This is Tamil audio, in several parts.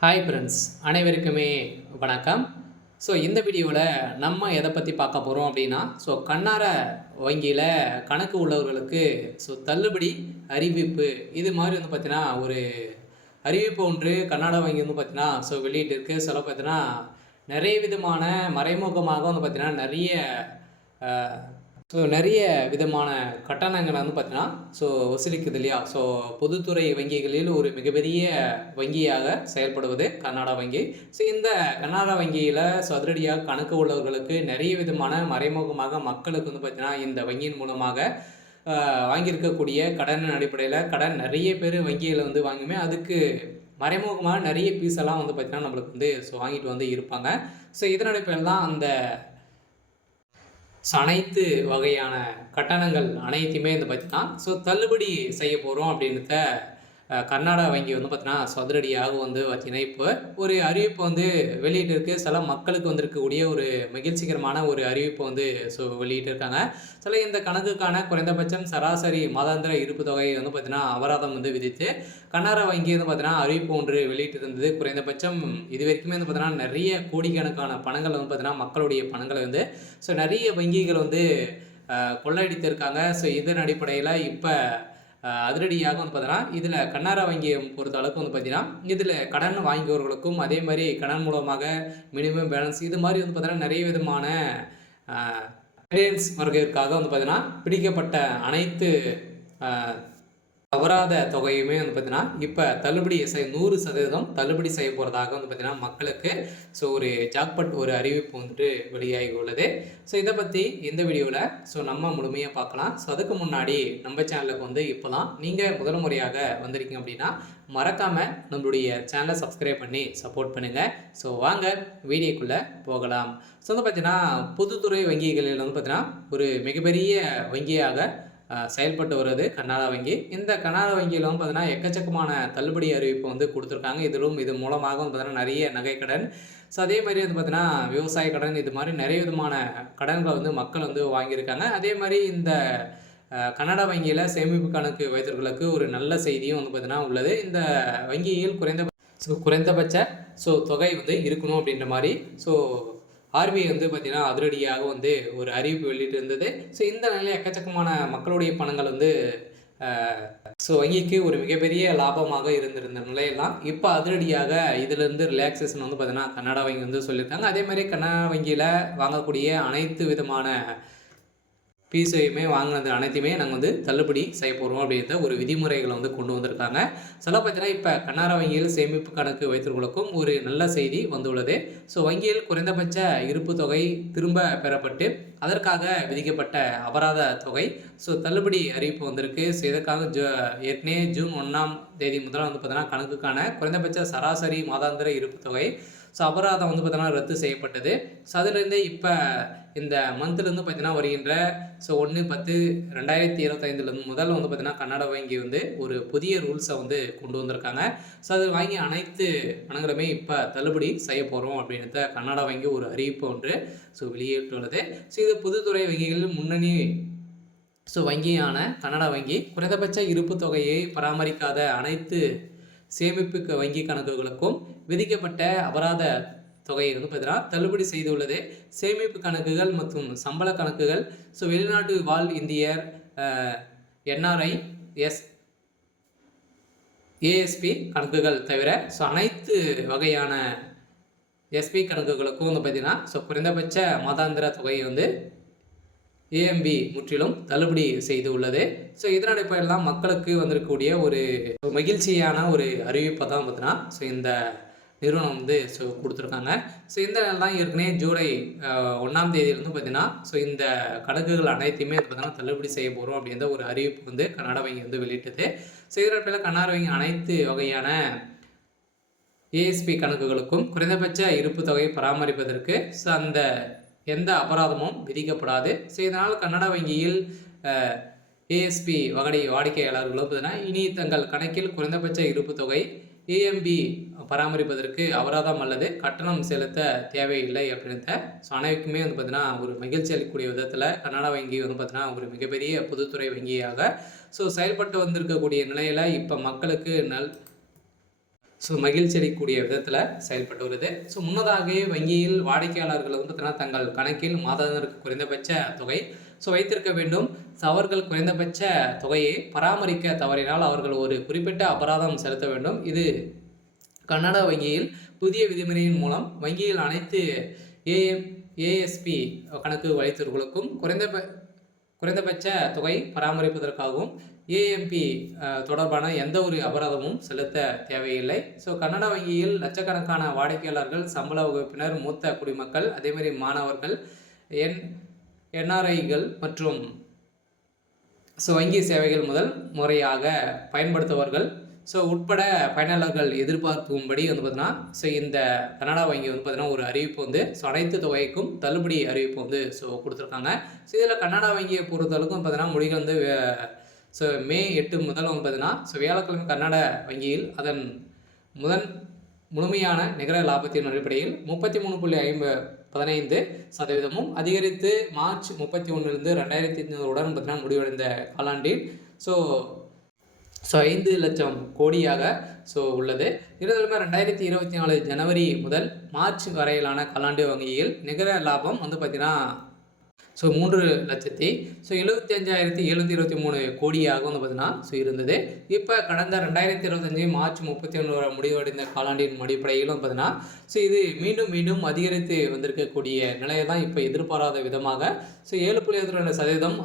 ஹாய் ஃப்ரெண்ட்ஸ், அனைவருக்குமே வணக்கம். இந்த வீடியோவில் நம்ம எதை பற்றி பார்க்க போகிறோம் அப்படின்னா, கண்ணார வங்கியில் கணக்கு உள்ளவர்களுக்கு தள்ளுபடி அறிவிப்பு இது மாதிரி பார்த்தீங்கன்னா ஒரு அறிவிப்பு ஒன்று கர்நாடக வங்கி பார்த்தீங்கன்னா வெளியிட்டிருக்கு. பார்த்தீங்கன்னா நிறைய விதமான மறைமுகமாக பார்த்தீங்கன்னா நிறைய நிறைய விதமான கட்டணங்களை பார்த்தீங்கன்னா வசூலிக்குது இல்லையா? பொதுத்துறை வங்கிகளில் ஒரு மிகப்பெரிய வங்கியாக செயல்படுவது கர்நாடகா வங்கி. இந்த கர்நாடகா வங்கியில் அதிரடியாக கணக்கு உள்ளவர்களுக்கு நிறைய விதமான மறைமுகமாக மக்களுக்கு பார்த்தீங்கன்னா இந்த வங்கியின் மூலமாக வாங்கியிருக்கக்கூடிய கடனின் அடிப்படையில் கடன் நிறைய பேர் வங்கியில் வாங்குமே அதுக்கு மறைமுகமாக நிறைய பீஸெல்லாம் பார்த்தீங்கன்னா நம்மளுக்கு வாங்கிட்டு இருப்பாங்க. இதன் அடிப்படையில் தான் அந்த அனைத்து வகையான கட்டணங்கள் அனைத்தையுமே பார்த்தீங்கன்னா தள்ளுபடி செய்ய போகிறோம் அப்படின்றத கர்நாடகா வங்கி பார்த்தீங்கன்னா அதிரடியாக பார்த்தீங்கன்னா இப்போ ஒரு அறிவிப்பு வெளியிட்டிருக்கு. சில மக்களுக்கு இருக்கக்கூடிய ஒரு மகிழ்ச்சிகரமான ஒரு அறிவிப்பு வெளியிட்டிருக்காங்க. இந்த கணக்குக்கான குறைந்தபட்சம் சராசரி மாதாந்திர இருப்பு தொகை பார்த்தீங்கன்னா அபராதம் விதித்து கர்நாடகா வங்கி பார்த்தீங்கன்னா அறிவிப்பு ஒன்று வெளியிட்டிருந்தது. குறைந்தபட்சம் இது வரைக்குமே பார்த்தீங்கன்னா நிறைய கோடிக்கணக்கான பணங்கள் பார்த்தீங்கன்னா மக்களுடைய பணங்களை நிறைய வங்கிகள் கொள்ளையடித்திருக்காங்க. இதன் அடிப்படையில் இப்போ அதிரடியாக பார்த்தீங்கன்னா இதில் கர்நாடகா வங்கியை பொறுத்த அளவுக்கு பார்த்தீங்கன்னா இதில் கடன் வாங்கியவர்களுக்கும் அதே மாதிரி கடன் மூலமாக மினிமம் பேலன்ஸ் இது மாதிரி பார்த்தீங்கன்னா நிறைய விதமான வர்க்கத்திற்காக பார்த்தீங்கன்னா பிடிக்கப்பட்ட அனைத்து அபராத தொகையுமே பார்த்தீங்கன்னா இப்போ தள்ளுபடி 100% தள்ளுபடி செய்ய போகிறதாக பார்த்தீங்கன்னா மக்களுக்கு ஒரு ஜாக்பாட் ஒரு அறிவிப்பு வெளியாகி உள்ளது. இதை பற்றி இந்த வீடியோவில் நம்ம முழுமையாக பார்க்கலாம். அதுக்கு முன்னாடி நம்ம சேனலுக்கு இப்போ தான் நீங்கள் முதல் முறையாக வந்திருக்கீங்க அப்படின்னா மறக்காமல் நம்மளுடைய சேனலை சப்ஸ்கிரைப் பண்ணி சப்போர்ட் பண்ணுங்கள். வாங்க வீடியோக்குள்ளே போகலாம். பார்த்தீங்கன்னா பொதுத்துறை வங்கிகளில் பார்த்தீங்கன்னா ஒரு மிகப்பெரிய வங்கியாக செயல்பட்டு வருது கர்நாடகா வங்கி. இந்த கர்நாடகா வங்கியில் பார்த்தீங்கன்னா எக்கச்சக்கமான தள்ளுபடி அறிவிப்பு கொடுத்துருக்காங்க. இது மூலமாக பார்த்தீங்கன்னா நிறைய நகைக்கடன் அதே மாதிரி பார்த்தீங்கன்னா விவசாய கடன் இது மாதிரி நிறைய விதமான கடன்களை மக்கள் வாங்கியிருக்காங்க. அதே மாதிரி இந்த கர்நாடகா வங்கியில் சேமிப்பு கணக்கு வைத்தவர்களுக்கு ஒரு நல்ல செய்தியும் பார்த்தீங்கன்னா உள்ளது. இந்த வங்கியில் குறைந்தபட்ச தொகை இருக்கணும் அப்படின்ற மாதிரி ஆர்பிஐ பார்த்தீங்கன்னா அதிரடியாக ஒரு அறிவிப்பு வெளியிட்டு இருந்தது. இந்த நிலையில் எக்கச்சக்கமான மக்களுடைய பணங்கள் வங்கிக்கு ஒரு மிகப்பெரிய லாபமாக இருந்திருந்த நிலையெல்லாம் இப்போ அதிரடியாக இதிலிருந்து ரிலாக்ஸேஷன் பார்த்தீங்கன்னா கர்நாடகா வங்கி சொல்லியிருக்காங்க. அதே மாதிரி கர்நாடகா வங்கியில் வாங்கக்கூடிய அனைத்து விதமான ஃபீஸையுமே வாங்கினது அனைத்தையுமே நாங்கள் தள்ளுபடி செய்ய போகிறோம் அப்படின்ற ஒரு விதிமுறைகளை கொண்டு வந்திருக்காங்க. பார்த்தீங்கன்னா இப்போ கர்நாடகா வங்கியில் சேமிப்பு கணக்கு வைத்தவர்களுக்கும் ஒரு நல்ல செய்தி வந்துள்ளது. வங்கியில் குறைந்தபட்ச இருப்பு தொகை திரும்ப பெறப்பட்டு அதற்காக விதிக்கப்பட்ட அபராத தொகை தள்ளுபடி அறிவிப்பு வந்திருக்கு. இதற்காக ஏற்கனவே ஜூன் 1ஆம் தேதி முதல் பார்த்தீங்கன்னா கணக்குக்கான குறைந்தபட்ச சராசரி மாதாந்திர இருப்பு தொகை அபராதம் பார்த்தீங்கன்னா ரத்து செய்யப்பட்டது. அதிலிருந்து இப்போ இந்த மந்த்லேருந்து பார்த்தீங்கன்னா வருகின்ற 1/10/2025 முதல் பார்த்தீங்கன்னா கர்நாடகா வங்கி ஒரு புதிய ரூல்ஸை கொண்டு வந்திருக்காங்க. அது வாங்கி அனைத்து பணங்களுமே இப்போ தள்ளுபடி செய்ய போகிறோம் அப்படின்றத கர்நாடகா வங்கி ஒரு அறிவிப்பு ஒன்று வெளியிட்டுள்ளது. இது பொதுத்துறை வங்கிகளில் முன்னணி வங்கியான கர்நாடகா வங்கி குறைந்தபட்ச இருப்பு தொகையை பராமரிக்காத அனைத்து சேமிப்பு வங்கி கணக்குகளுக்கும் விதிக்கப்பட்ட அபராத தொகையை பார்த்தீங்கன்னா தள்ளுபடி செய்துள்ளது. சேமிப்பு கணக்குகள் மற்றும் சம்பள கணக்குகள் வெளிநாட்டு வாழ் இந்தியர் NRI ASP கணக்குகள் தவிர அனைத்து வகையான SP கணக்குகளுக்கும் பார்த்தீங்கன்னா குறைந்தபட்ச மாதாந்திர தொகையை AMB முற்றிலும் தள்ளுபடி செய்து உள்ளது. இதன் அடிப்படையில் தான் மக்களுக்கு வந்திருக்கக்கூடிய ஒரு மகிழ்ச்சியான ஒரு அறிவிப்பை தான் பார்த்தீங்கன்னா இந்த நிறுவனம் கொடுத்துருக்காங்க. இந்த தான் ஏற்கனவே ஜூலை 1ஆம் தேதியிலிருந்து பார்த்தீங்கன்னா இந்த கணக்குகள் அனைத்தையுமே பார்த்தீங்கன்னா தள்ளுபடி செய்ய போகிறோம் அப்படின்ற ஒரு அறிவிப்பு கர்நாடகா வங்கி வெளியிட்டது. இதன் அடிப்படையில் கர்நாடகா வங்கி அனைத்து வகையான ASP கணக்குகளுக்கும் குறைந்தபட்ச இருப்பு தொகையை பராமரிப்பதற்கு அந்த எந்த அபராதமும் விதிக்கப்படாது. இதனால் கர்நாடகா வங்கியில் ASP வகை வாடிக்கையாளர்களும் பார்த்தீங்கன்னா இனி தங்கள் கணக்கில் குறைந்தபட்ச இருப்பு தொகை AMB பராமரிப்பதற்கு அபராதம் அல்லது கட்டணம் செலுத்த தேவையில்லை அப்படின்றத அனைவருக்குமே பார்த்தீங்கன்னா ஒரு மகிழ்ச்சி அளிக்கக்கூடிய விதத்தில் கர்நாடகா வங்கி பார்த்தீங்கன்னா ஒரு மிகப்பெரிய பொதுத்துறை வங்கியாக செயல்பட்டு வந்திருக்கக்கூடிய நிலையில் இப்போ மக்களுக்கு மகிழ்ச்சி அளிக்கக்கூடிய விதத்தில் செயல்பட்டு வருது. முன்னதாகவே வங்கியில் வாடிக்கையாளர்கள் வந்து பார்த்தீங்கன்னா தங்கள் கணக்கில் மாதாந்திற்கு குறைந்தபட்ச தொகை வைத்திருக்க வேண்டும். அவர்கள் குறைந்தபட்ச தொகையை பராமரிக்க தவறினால் அவர்கள் ஒரு குறிப்பிட்ட அபராதம் செலுத்த வேண்டும். இது கர்நாடக வங்கியில் புதிய விதிமுறையின் மூலம் வங்கியில் அனைத்து ஏஎஸ்பி கணக்கு வைத்திருப்பவர்களுக்கும் குறைந்தபட்ச தொகை பராமரிப்பதற்காகவும் ஏஎம்பி தொடர்பான எந்த ஒரு அபராதமும் செலுத்த தேவையில்லை. கர்நாடக வங்கியில் லட்சக்கணக்கான வாடிக்கையாளர்கள், சம்பள வகுப்பினர், மூத்த குடிமக்கள், அதேமாதிரி மாணவர்கள், என்ஆர்ஐகள் மற்றும் வங்கி சேவைகள் முதல் முறையாக பயன்படுத்துபவர்கள் உட்பட பயனாளர்கள் எதிர்பார்க்கும்படி வந்து பார்த்தீங்கன்னா இந்த கனடா வங்கி வந்து பார்த்தீங்கன்னா ஒரு அறிவிப்பு வந்து அனைத்து தொகைக்கும் தள்ளுபடி அறிவிப்பு வந்து கொடுத்துருக்காங்க. இதில் கனடா வங்கியை பொறுத்தளவுக்கும் பார்த்தீங்கன்னா முடிகள் வந்து மே 8 முதல் வந்து பார்த்தீங்கன்னா வியாழக்கிழமை கர்நாடக வங்கியில் அதன் முழுமையான நிகர லாபத்தின் அடிப்படையில் 33.15% அதிகரித்து மார்ச் 31 2005 பார்த்தீங்கன்னா முடிவடைந்த காலாண்டில் 5 லட்சம் கோடியாக உள்ளது. இருந்தாலுமே 2024 ஜனவரி முதல் மார்ச் வரையிலான காலாண்டு வங்கியில் நிகர லாபம் வந்து பார்த்தீங்கன்னா 3,75,723 கோடியாக வந்து பார்த்தீங்கன்னா இருந்தது. இப்போ கடந்த 2025 மார்ச் 31 முடிவடைந்த காலாண்டின் அடிப்படையில் வந்து பார்த்தீங்கன்னா இது மீண்டும் அதிகரித்து வந்திருக்கக்கூடிய நிலையை தான் இப்போ எதிர்பாராத விதமாக 7.22%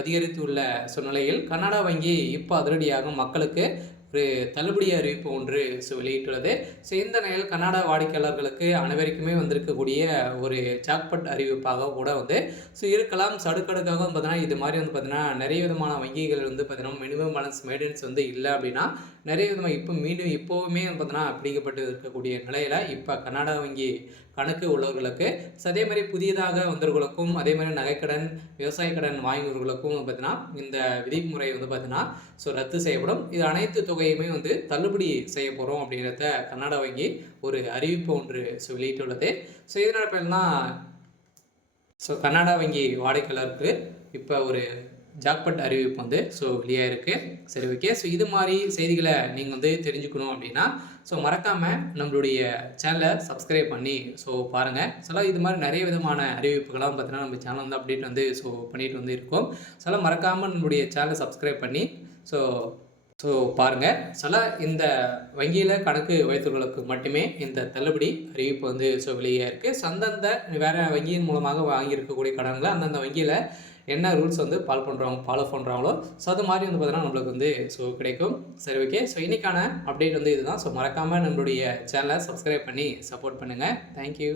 அதிகரித்துள்ள நிலையில் கர்நாடக வங்கி இப்போ அதிரடியாக மக்களுக்கு ஒரு தள்ளுபடி அறிவிப்பு ஒன்று வெளியிட்டுள்ளது. இந்த நிலையில் கர்நாடக வாடிக்கையாளர்களுக்கு அனைவருக்குமே வந்திருக்கக்கூடிய ஒரு ஜாக்பாட் அறிவிப்பாக கூட வந்து இருக்கலாம். அடுக்கடுக்காக வந்து பார்த்தீங்கன்னா இது மாதிரி வந்து பார்த்தீங்கன்னா நிறைய விதமான வங்கிகள் வந்து பார்த்தீங்கன்னா மினிமம் பேலன்ஸ் மெயின்டெனன்ஸ் வந்து இல்லை அப்படின்னா நிறைய விதமாக இப்போவுமே வந்து பார்த்தீங்கன்னா அப்படிக்கப்பட்டு இருக்கக்கூடிய நிலையில் இப்போ கர்நாடக வங்கி கணக்கு உள்ளவர்களுக்கு அதே மாதிரி புதியதாக வந்தவர்களுக்கும் அதே மாதிரி நகைக்கடன், விவசாய கடன் வாங்கியவர்களுக்கும் பார்த்தீங்கன்னா இந்த விதிமுறை வந்து பார்த்தீங்கன்னா ரத்து செய்யப்படும். இது அனைத்து தொகையுமே வந்து தள்ளுபடி செய்ய போகிறோம் அப்படிங்கிறத கர்நாடக வங்கி ஒரு அறிவிப்பு ஒன்று வெளியிட்டுள்ளது. இதனால பேர்லாம் கர்நாடக வங்கி வாடிக்கையாளருக்கு இப்போ ஒரு ஜாக்பாட் அறிவிப்பு வந்து வெளியாக இருக்குது. சரி, ஓகே. இது மாதிரி செய்திகளை நீங்கள் வந்து தெரிஞ்சுக்கணும் அப்படின்னா மறக்காமல் நம்மளுடைய சேனலை சப்ஸ்கிரைப் பண்ணி பாருங்கள். இது மாதிரி நிறைய விதமான அறிவிப்புகள்லாம் பார்த்தீங்கன்னா நம்ம சேனல் வந்து அப்டேட் வந்து பண்ணிட்டு வந்து இருக்கோம். மறக்காமல் நம்மளுடைய சேனலை சப்ஸ்கிரைப் பண்ணி பாருங்கள். இந்த வங்கியில் கணக்கு வைத்தவர்களுக்கு மட்டுமே இந்த தள்ளுபடி அறிவிப்பு வந்து வெளியாக இருக்குது. அந்தந்த வேறு வங்கியின் மூலமாக வாங்கியிருக்கக்கூடிய கடன்களை அந்தந்த வங்கியில் என்ன ரூல்ஸ் வந்து ஃபாலோ பண்ணுறாங்களோ அது மாதிரி வந்து பார்த்தீங்கன்னா நம்மளுக்கு வந்து கிடைக்கும். சரி, ஓகே. இன்றைக்கான அப்டேட் வந்து இதுதான். மறக்காமல் நம்மளுடைய சேனலை சப்ஸ்கிரைப் பண்ணி சப்போர்ட் பண்ணுங்கள். தேங்க்யூ.